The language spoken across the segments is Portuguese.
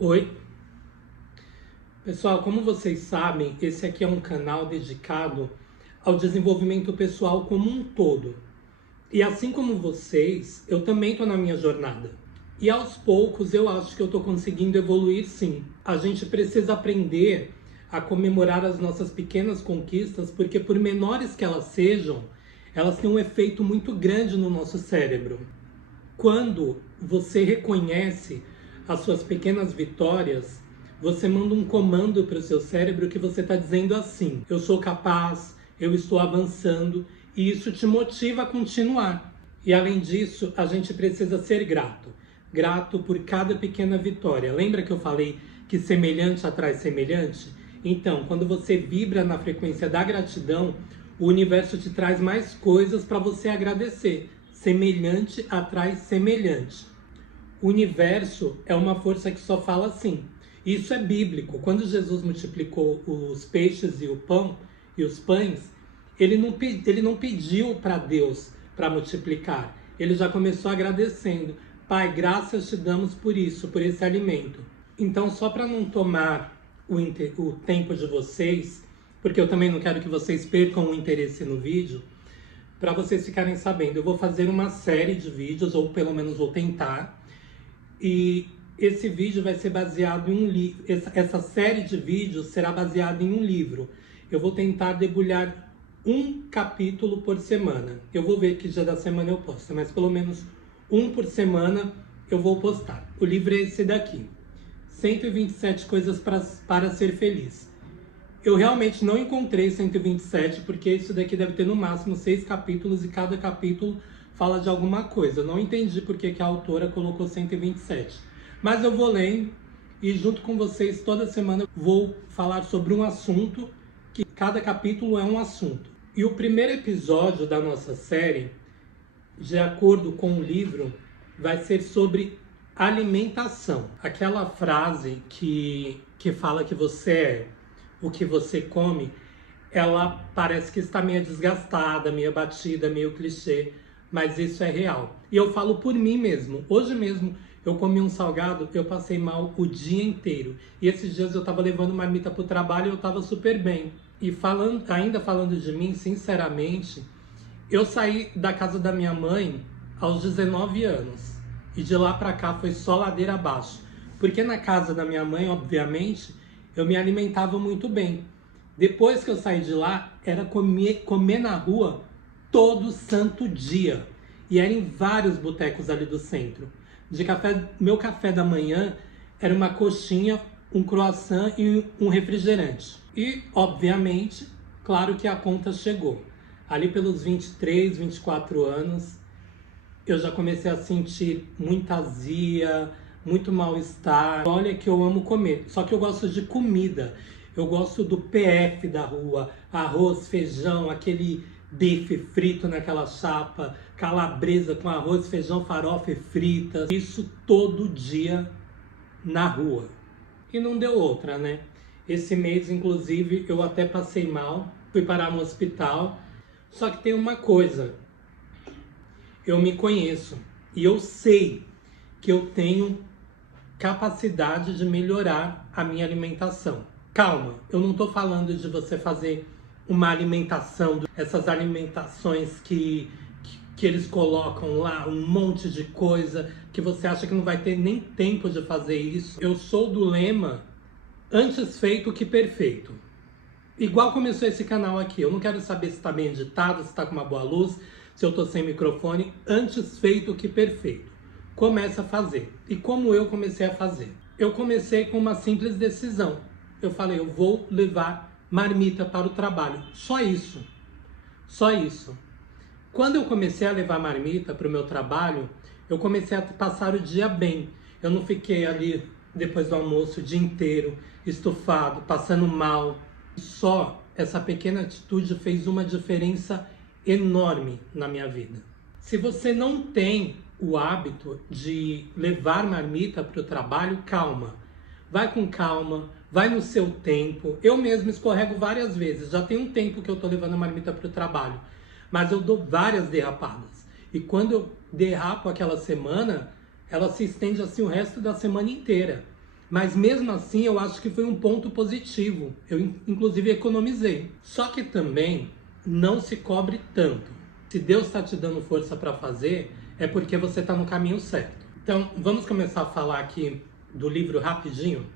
Oi, pessoal, como vocês sabem, esse aqui é um canal dedicado ao desenvolvimento pessoal como um todo. E assim como vocês, eu também estou na minha jornada. E aos poucos eu acho que eu estou conseguindo evoluir sim. A gente precisa aprender a comemorar as nossas pequenas conquistas, porque por menores que elas sejam, elas têm um efeito muito grande no nosso cérebro. Quando você reconhece as suas pequenas vitórias, você manda um comando para o seu cérebro que você está dizendo assim: eu sou capaz, eu estou avançando, e isso te motiva a continuar. E além disso, a gente precisa ser grato. Grato por cada pequena vitória. Lembra que eu falei que semelhante atrai semelhante? Então, quando você vibra na frequência da gratidão, o universo te traz mais coisas para você agradecer. Semelhante atrai semelhante. O universo é uma força que só fala assim. Isso é bíblico. Quando Jesus multiplicou os peixes e o pão e os pães, ele não pediu para Deus para multiplicar. Ele já começou agradecendo. Pai, graças te damos por isso, por esse alimento. Então, só para não tomar o tempo de vocês, porque eu também não quero que vocês percam o interesse no vídeo, para vocês ficarem sabendo, eu vou fazer uma série de vídeos, ou pelo menos vou tentar, e esse vídeo vai ser baseado em um livro. Essa série de vídeos será baseada em um livro. Eu vou tentar debulhar um capítulo por semana. Eu vou ver que dia da semana eu posto, mas pelo menos um por semana eu vou postar. O livro é esse daqui, 127 coisas para ser feliz. Eu realmente não encontrei 127, porque isso daqui deve ter no máximo 6 capítulos e cada capítulo fala de alguma coisa. Eu não entendi porque que a autora colocou 127. Mas eu vou lendo e junto com vocês toda semana vou falar sobre um assunto, que cada capítulo é um assunto. E o primeiro episódio da nossa série, de acordo com o livro, vai ser sobre alimentação. Aquela frase que fala que você é o que você come, ela parece que está meio desgastada, meio batida, meio clichê, mas isso é real. E eu falo por mim mesmo. Hoje mesmo eu comi um salgado, eu passei mal o dia inteiro. E esses dias eu estava levando marmita para o trabalho e eu estava super bem. E ainda falando de mim, sinceramente, eu saí da casa da minha mãe aos 19 anos. E de lá para cá foi só ladeira abaixo. Porque na casa da minha mãe, obviamente, eu me alimentava muito bem. Depois que eu saí de lá, era comer na rua todo santo dia. E era em vários botecos ali do centro. Meu café da manhã era uma coxinha, um croissant e um refrigerante. E, obviamente, claro que a conta chegou. Ali pelos 23, 24 anos, eu já comecei a sentir muita azia, muito mal-estar. Olha que eu amo comer, só que eu gosto de comida. Eu gosto do PF da rua, arroz, feijão, aquele bife frito naquela chapa, calabresa com arroz, feijão, farofa e fritas. Isso todo dia na rua. E não deu outra, né? Esse mês, inclusive, eu até passei mal, fui parar no hospital. Só que tem uma coisa, eu me conheço e eu sei que eu tenho capacidade de melhorar a minha alimentação. Calma, eu não estou falando de você fazer uma alimentação, essas alimentações que eles colocam lá, um monte de coisa, que você acha que não vai ter nem tempo de fazer isso. Eu sou do lema, antes feito que perfeito. Igual começou esse canal aqui, eu não quero saber se está bem editado, se está com uma boa luz, se eu estou sem microfone, antes feito que perfeito. Comece a fazer. E como eu comecei a fazer? Eu comecei com uma simples decisão. Eu falei, eu vou levar marmita para o trabalho. Só isso. Só isso. Quando eu comecei a levar marmita para o meu trabalho, eu comecei a passar o dia bem. Eu não fiquei ali depois do almoço o dia inteiro, estufado, passando mal. Só essa pequena atitude fez uma diferença enorme na minha vida. Se você não tem o hábito de levar marmita para o trabalho, calma. Vai com calma, vai no seu tempo. Eu mesmo escorrego várias vezes. Já tem um tempo que eu estou levando a marmita para o trabalho. Mas eu dou várias derrapadas. E quando eu derrapo aquela semana, ela se estende assim o resto da semana inteira. Mas mesmo assim eu acho que foi um ponto positivo. Eu inclusive economizei. Só que também não se cobre tanto. Se Deus está te dando força para fazer, é porque você está no caminho certo. Então vamos começar a falar aqui do livro rapidinho.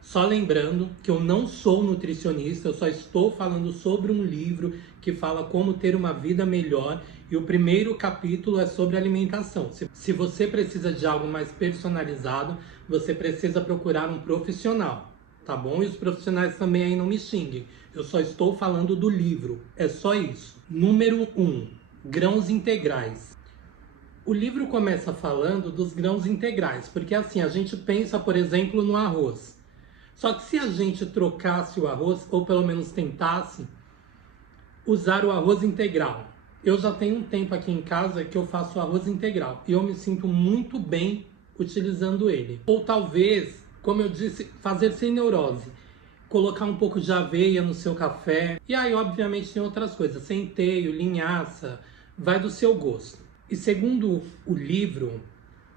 Só lembrando que eu não sou nutricionista, eu só estou falando sobre um livro que fala como ter uma vida melhor, e o primeiro capítulo é sobre alimentação. Se você precisa de algo mais personalizado, você precisa procurar um profissional, tá bom? E os profissionais também aí não me xinguem, eu só estou falando do livro, é só isso. Número 1, grãos integrais. O livro começa falando dos grãos integrais, porque assim, a gente pensa, por exemplo, no arroz. Só que se a gente trocasse o arroz, ou pelo menos tentasse usar o arroz integral. Eu já tenho um tempo aqui em casa que eu faço arroz integral e eu me sinto muito bem utilizando ele. Ou talvez, como eu disse, fazer sem neurose. Colocar um pouco de aveia no seu café. E aí, obviamente, tem outras coisas. Centeio, linhaça, vai do seu gosto. E segundo o livro,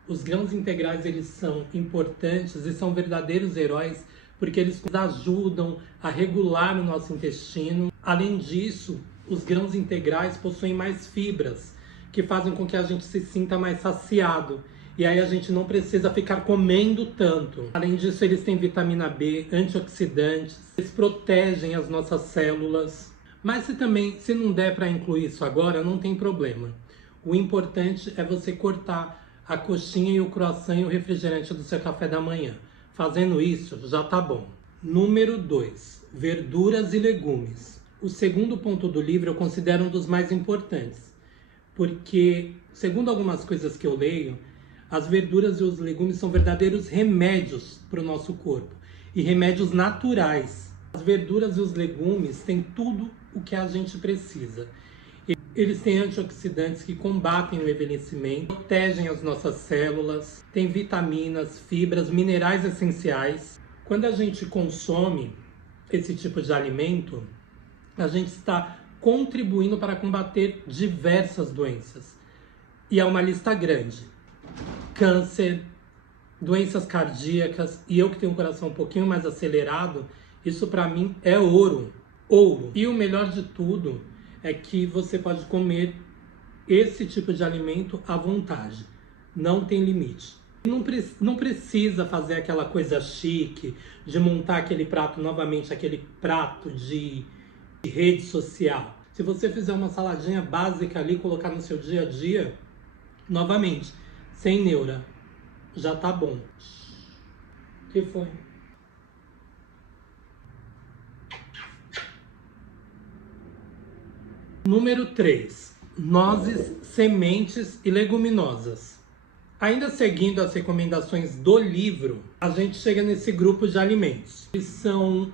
os grãos integrais eles são importantes e são verdadeiros heróis porque eles ajudam a regular o nosso intestino. Além disso, os grãos integrais possuem mais fibras, que fazem com que a gente se sinta mais saciado. E aí a gente não precisa ficar comendo tanto. Além disso, eles têm vitamina B, antioxidantes, eles protegem as nossas células. Mas se não der para incluir isso agora, não tem problema. O importante é você cortar a coxinha e o croissant e o refrigerante do seu café da manhã. Fazendo isso, já tá bom. Número 2, verduras e legumes. O segundo ponto do livro eu considero um dos mais importantes, porque, segundo algumas coisas que eu leio, as verduras e os legumes são verdadeiros remédios para o nosso corpo, e remédios naturais. As verduras e os legumes têm tudo o que a gente precisa. Eles têm antioxidantes que combatem o envelhecimento, protegem as nossas células, têm vitaminas, fibras, minerais essenciais. Quando a gente consome esse tipo de alimento, a gente está contribuindo para combater diversas doenças. E é uma lista grande. Câncer, doenças cardíacas, e eu que tenho um coração um pouquinho mais acelerado, isso para mim é ouro. Ouro. E o melhor de tudo é que você pode comer esse tipo de alimento à vontade. Não tem limite. Não precisa fazer aquela coisa chique de montar aquele prato novamente, aquele prato de rede social. Se você fizer uma saladinha básica ali, colocar no seu dia a dia, novamente, sem neura, já tá bom. O que foi? Número 3, nozes, sementes e leguminosas. Ainda seguindo as recomendações do livro, a gente chega nesse grupo de alimentos, que são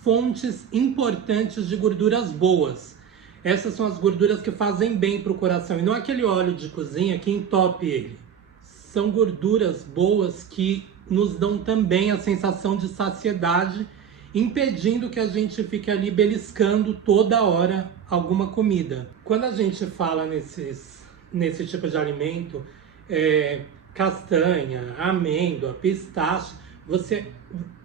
fontes importantes de gorduras boas. Essas são as gorduras que fazem bem para o coração, e não aquele óleo de cozinha que entope ele. São gorduras boas que nos dão também a sensação de saciedade, impedindo que a gente fique ali beliscando toda hora alguma comida. Quando a gente fala nesse tipo de alimento, castanha, amêndoa, pistache,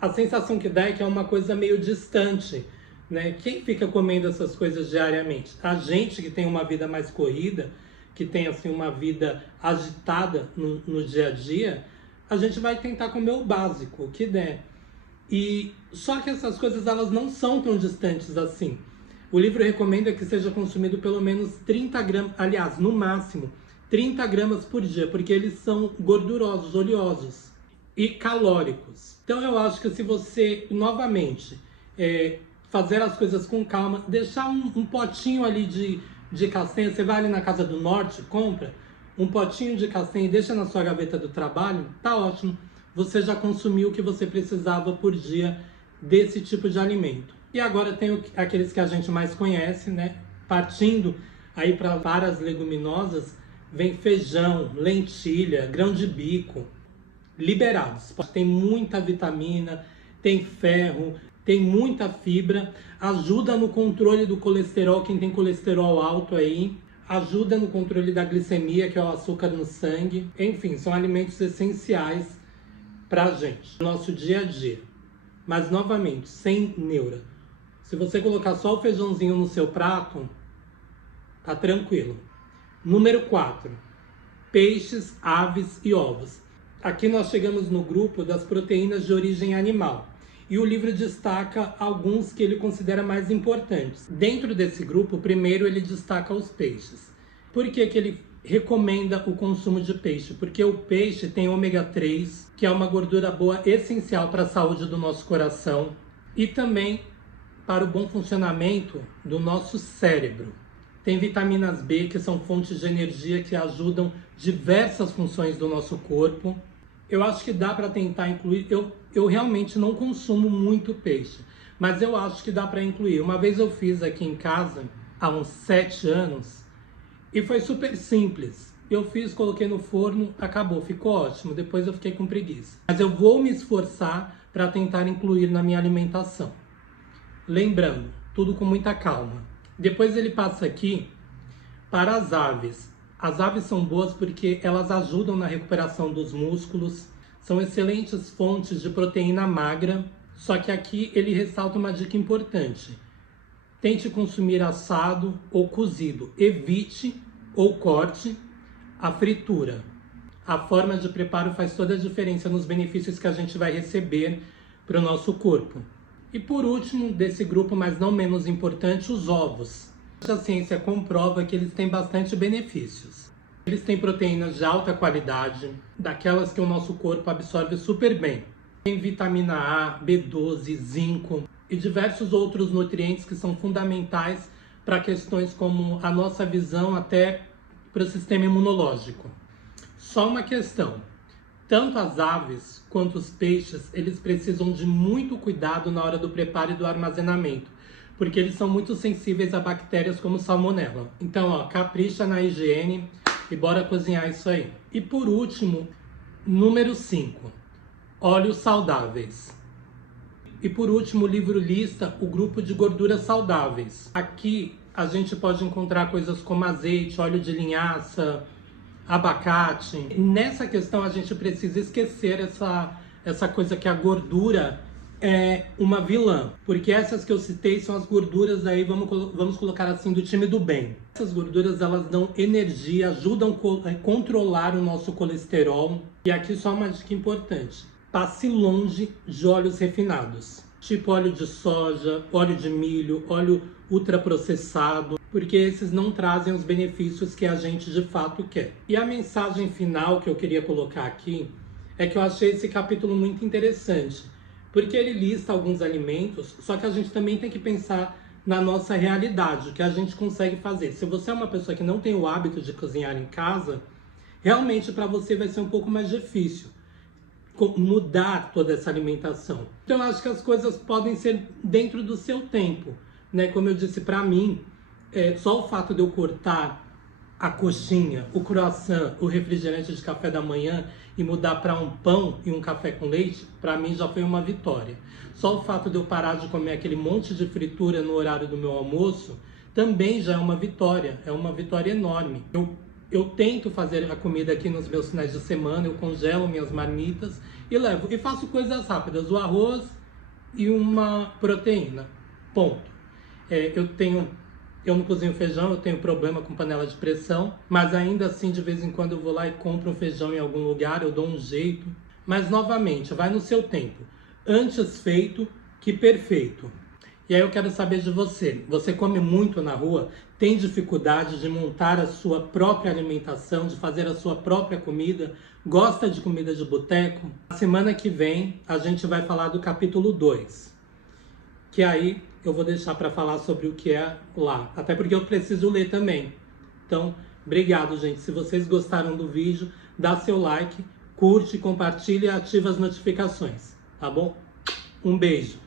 a sensação que dá é que é uma coisa meio distante, né? Quem fica comendo essas coisas diariamente? A gente que tem uma vida mais corrida, que tem assim uma vida agitada no dia a dia, a gente vai tentar comer o básico, o que der. E só que essas coisas elas não são tão distantes assim. O livro recomenda que seja consumido pelo menos 30 gramas, aliás, no máximo 30 gramas por dia, porque eles são gordurosos, oleosos e calóricos. Então eu acho que se você, novamente, fazer as coisas com calma, deixar um potinho ali de castanha, você vai ali na Casa do Norte, compra um potinho de castanha e deixa na sua gaveta do trabalho, tá ótimo. Você já consumiu o que você precisava por dia desse tipo de alimento. E agora tem aqueles que a gente mais conhece, né? Partindo aí para as leguminosas, vem feijão, lentilha, grão de bico, liberados. Tem muita vitamina, tem ferro, tem muita fibra, ajuda no controle do colesterol, quem tem colesterol alto aí, ajuda no controle da glicemia, que é o açúcar no sangue. Enfim, são alimentos essenciais pra gente, no nosso dia a dia. Mas, novamente, sem neura. Se você colocar só o feijãozinho no seu prato, tá tranquilo. Número 4. Peixes, aves e ovos. Aqui nós chegamos no grupo das proteínas de origem animal. E o livro destaca alguns que ele considera mais importantes. Dentro desse grupo, primeiro ele destaca os peixes. Por que que ele recomenda o consumo de peixe? Porque o peixe tem ômega 3, que é uma gordura boa essencial para a saúde do nosso coração e também para o bom funcionamento do nosso cérebro. Tem vitaminas B, que são fontes de energia que ajudam diversas funções do nosso corpo. Eu acho que dá para tentar incluir. Eu realmente não consumo muito peixe, mas eu acho que dá para incluir. Uma vez eu fiz aqui em casa, há uns 7 anos, e foi super simples. Eu fiz, coloquei no forno, acabou, ficou ótimo. Depois eu fiquei com preguiça. Mas eu vou me esforçar para tentar incluir na minha alimentação. Lembrando, tudo com muita calma. Depois ele passa aqui para as aves. As aves são boas porque elas ajudam na recuperação dos músculos. São excelentes fontes de proteína magra. Só que aqui ele ressalta uma dica importante. Tente consumir assado ou cozido. Evite ou corte a fritura. A forma de preparo faz toda a diferença nos benefícios que a gente vai receber para o nosso corpo. E por último, desse grupo, mas não menos importante, os ovos. A ciência comprova que eles têm bastante benefícios. Eles têm proteínas de alta qualidade, daquelas que o nosso corpo absorve super bem. Tem vitamina A, B12, zinco e diversos outros nutrientes que são fundamentais para questões como a nossa visão até para o sistema imunológico. Só uma questão, tanto as aves quanto os peixes, eles precisam de muito cuidado na hora do preparo e do armazenamento, porque eles são muito sensíveis a bactérias como salmonela. Então, ó, capricha na higiene e bora cozinhar isso aí. E por último, número 5, óleos saudáveis. E por último, o livro lista o grupo de gorduras saudáveis. Aqui a gente pode encontrar coisas como azeite, óleo de linhaça, abacate. E nessa questão a gente precisa esquecer essa coisa que a gordura é uma vilã. Porque essas que eu citei são as gorduras aí, vamos colocar assim, do time do bem. Essas gorduras, elas dão energia, ajudam a controlar o nosso colesterol. E aqui só uma dica importante. Passe longe de óleos refinados, tipo óleo de soja, óleo de milho, óleo ultraprocessado, porque esses não trazem os benefícios que a gente de fato quer. E a mensagem final que eu queria colocar aqui é que eu achei esse capítulo muito interessante, porque ele lista alguns alimentos, só que a gente também tem que pensar na nossa realidade, o que a gente consegue fazer. Se você é uma pessoa que não tem o hábito de cozinhar em casa, realmente para você vai ser um pouco mais difícil mudar toda essa alimentação. Então eu acho que as coisas podem ser dentro do seu tempo, né? Como eu disse, para mim, só o fato de eu cortar a coxinha, o croissant, o refrigerante de café da manhã e mudar para um pão e um café com leite, para mim já foi uma vitória. Só o fato de eu parar de comer aquele monte de fritura no horário do meu almoço também já é uma vitória enorme. Eu tento fazer a comida aqui nos meus finais de semana, eu congelo minhas marmitas e levo. E faço coisas rápidas, o arroz e uma proteína, ponto. Eu não cozinho feijão, eu tenho problema com panela de pressão, mas ainda assim, de vez em quando eu vou lá e compro um feijão em algum lugar, eu dou um jeito. Mas, novamente, vai no seu tempo. Antes feito que perfeito. E aí eu quero saber de você. Você come muito na rua? Tem dificuldade de montar a sua própria alimentação, de fazer a sua própria comida? Gosta de comida de boteco? Na semana que vem a gente vai falar do capítulo 2. Que aí eu vou deixar para falar sobre o que é lá. Até porque eu preciso ler também. Então, obrigado, gente. Se vocês gostaram do vídeo, dá seu like, curte, compartilha e ativa as notificações. Tá bom? Um beijo.